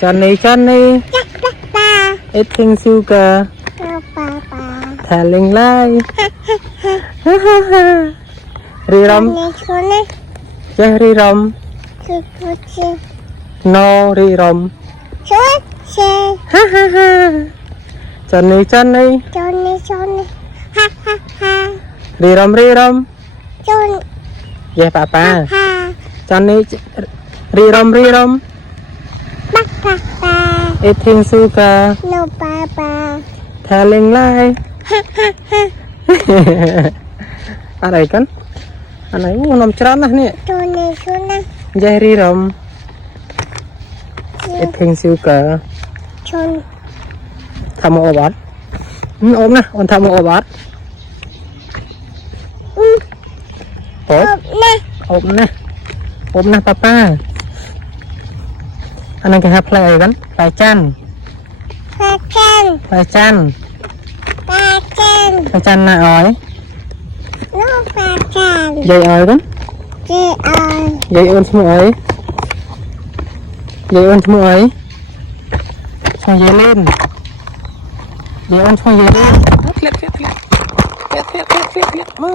Johnny eating sugar telling lie Riram Riram no Riram Johnny Riram yeah papa Johnny Riram eating sugar no papa telling lie อะไรกันอะไรนมจรานะเนี่ย Jerry Rom eating sugar ทำโอวัตอมนะทำโอวัตอมนะป้าอันนั้นก็หาเพลย์กันไปจันน่ะอ้อยยายอ้อยกันยายอ้อนสมุยช่วยยายเล่นยายอ้อนช่วยยายเล่นเล็ดมา